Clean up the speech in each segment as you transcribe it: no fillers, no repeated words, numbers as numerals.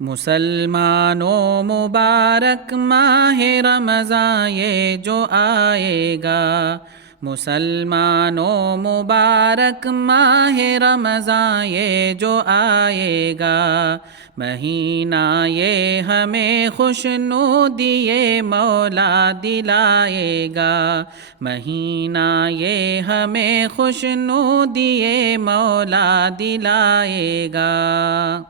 مسلمانوں مبارک ماہ رمضان یہ جو آئے گا، مسلمانوں مبارک ماہ رمضان یہ جو آئے گا، مہینہ یہ ہمیں خوشنودی یہ مولا دلائے گا، مہینہ یہ ہمیں خوشنودی یہ مولا دلائے گا۔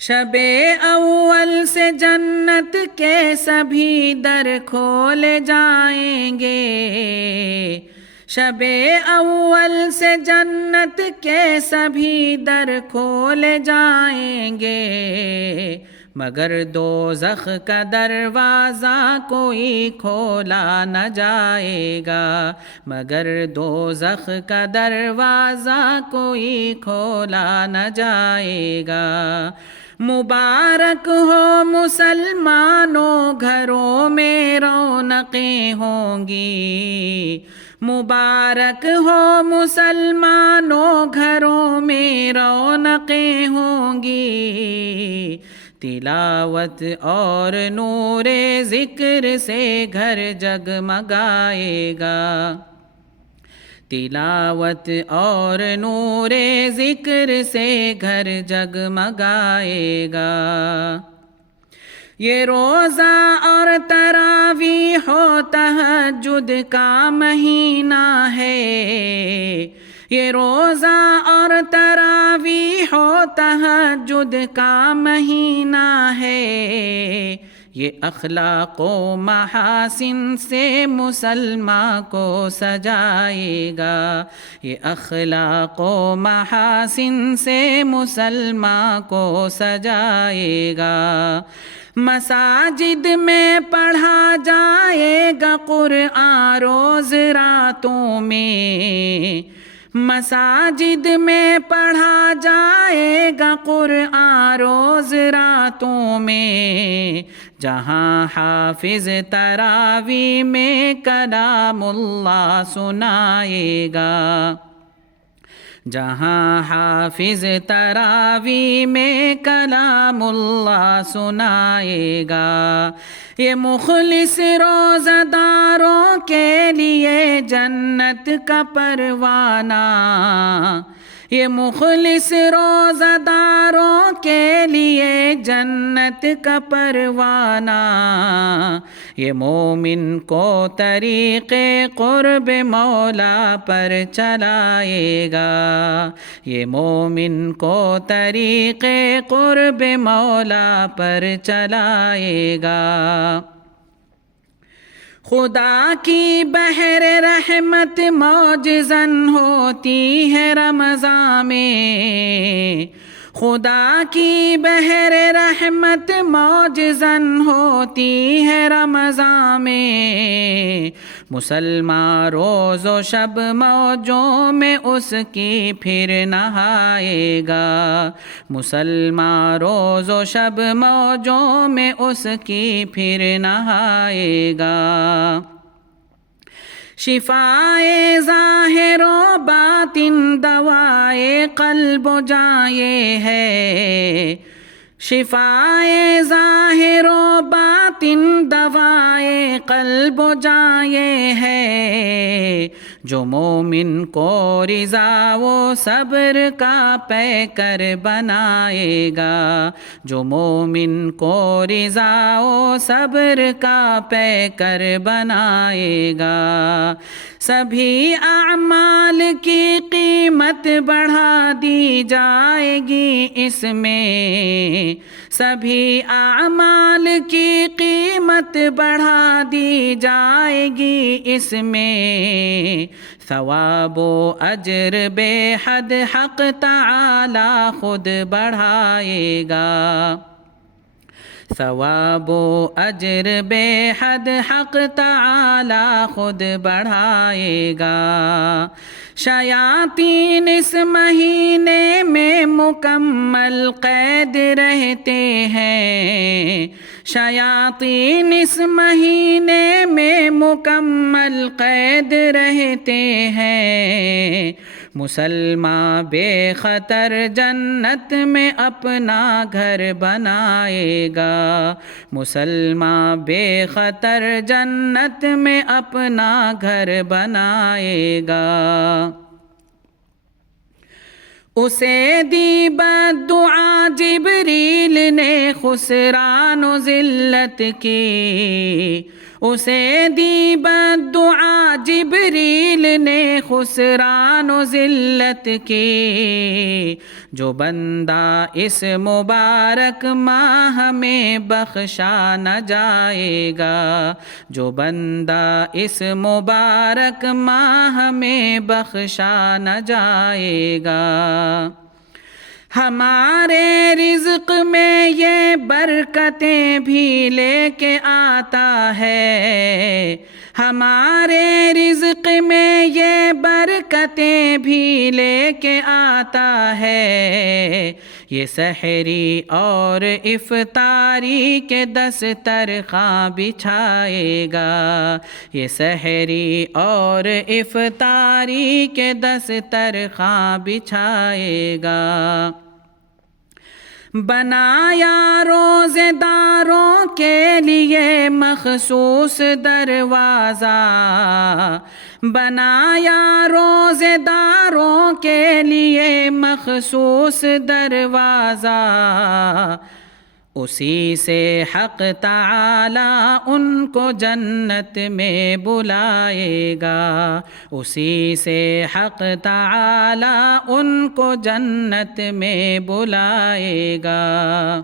شب اول سے جنت کے سبھی در کھولے جائیں گے، شب اول سے جنت کے سبھی در کھولے جائیں گے، مگر دوزخ کا دروازہ کوئی کھولا نہ جائے گا، مگر دوزخ کا دروازہ کوئی کھولا نہ جائے گا۔ مبارک ہو مسلمانوں گھروں میں رونقیں ہوں گی، مبارک ہو مسلمانوں گھروں میں رونقیں ہوں گی، تلاوت اور نور ذکر سے گھر جگمگائے گا، تلاوت اور نور ذکر سے گھر جگمگائے گا۔ یہ روزہ اور تراویح و تہجد کا مہینہ ہے، یہ روزہ اور تراویح و تہجد کا مہینہ ہے، یہ اخلاق و محاسن سے مسلمان کو سجائے گا، یہ اخلاق و محاسن سے مسلمان کو سجائے گا۔ مساجد میں پڑھا جائے گا قرآن روز راتوں میں، مساجد میں پڑھا جائے گا قرآن روز راتوں میں، جہاں حافظ تراویح میں کلام اللہ سنائے گا، جہاں حافظ تراویح میں کلام اللہ سنائے گا۔ یہ مخلص روزہ داروں کے لیے جنت کا پروانہ، یہ مخلص روزہ داروں کے لیے جنت کا پروانہ، یہ مومن کو طریق قرب مولا پر چلائے گا، یہ مومن کو طریق قرب مولا پر چلائے گا۔ خدا کی بحر رحمت معجزاً ہوتی ہے رمضان میں، خدا کی بحر رحمت معجزاً ہوتی ہے رمضان میں، مسلمان روز و شب موجوں میں اس کی پھر نہائے گا، مسلمان روز و شب موجوں میں اس کی پھر نہائے گا۔ شفائے ظاہر و باطن دوائے قلب و جان یہ ہے، شفائے ظاہر و باطن دوائے قلب و جان یہ ہے، جو مومن کو رضا و صبر کا پیکر بنائے گا، جو مومن کو رضا و صبر کا پیکر بنائے گا۔ سبھی اعمال کی قیمت بڑھا دی جائے گی اس میں، سبھی اعمال کی قیمت بڑھا دی جائے گی اس میں، ثواب و اجر بے حد حق تعالی خود بڑھائے گا، ثواب و اجر بے حد حق تعالی خود بڑھائے گا۔ شیاطین اس مہینے میں مکمل قید رہتے ہیں، شیاطین اس مہینے میں مکمل قید رہتے ہیں، مسلمان بے خطر جنت میں اپنا گھر بنائے گا، مسلمان بے خطر جنت میں اپنا گھر بنائے گا۔ اسے دی بد دعا جبریل نے خسران و ذلت کی، اسے دی بد دعا جبریل نے خسران و ذلت کی، جو بندہ اس مبارک ماہ میں بخشا نہ جائے گا، جو بندہ اس مبارک ماہ میں بخشا نہ جائے گا۔ ہمارے رزق میں یہ برکتیں بھی لے کے آتا ہے، ہمارے رزق میں یہ برکتیں بھی لے کے آتا ہے، یہ سحری اور افطاری کے دسترخواں بچھائے گا، یہ سحری اور افطاری کے دسترخواں بچھائے گا۔ بنایا روزے داروں کے لیے مخصوص دروازہ، بنایا روزے داروں کے لیے مخصوص دروازہ، اسی سے حق تعالی ان کو جنت میں بلائے گا، اسی سے حق تعالی ان کو جنت میں بلائے گا۔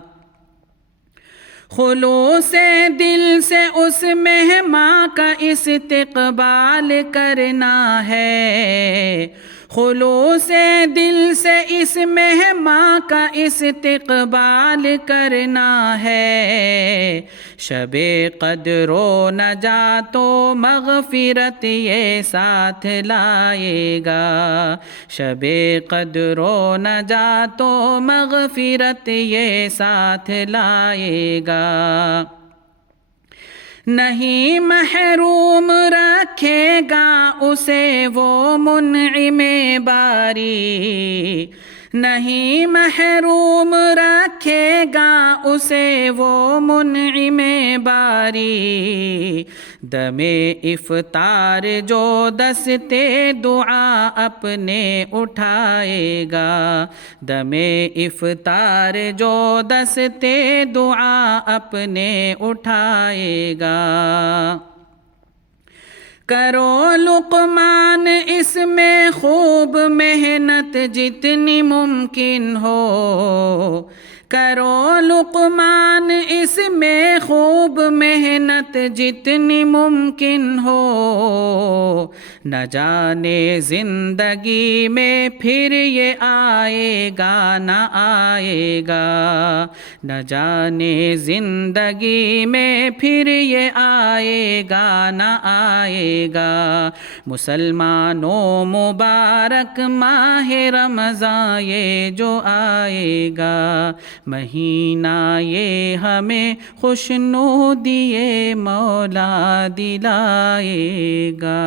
خلوص دل سے اس مہمان کا استقبال کرنا ہے، خلوص دل سے اس مہمان کا استقبال کرنا ہے، شب قدر و نجات و مغفرت یہ ساتھ لائے گا، شب قدر و نجات و مغفرت یہ ساتھ لائے گا۔ نہیں محروم رکھے گا اسے وہ منعم باری، نہیں محروم رکھے گا اسے وہ منعم باری، دم افطار جو دستے دعا اپنے اٹھائے گا، دم افطار جو دستے دعا اپنے اٹھائے گا۔ کرو لقمان اس میں خوب محنت جتنی ممکن ہو، کرو لقمان اس میں خوب محنت جتنی ممکن ہو، نہ جانے زندگی میں پھر یہ آئے گا نہ آئے گا، نہ جانے زندگی میں پھر یہ آئے گا نہ آئے گا۔ مسلمانوں مبارک ماہ رمضان یہ جو آئے گا، مہینہ یہ ہمیں خوشنودی مولا دلائے گا۔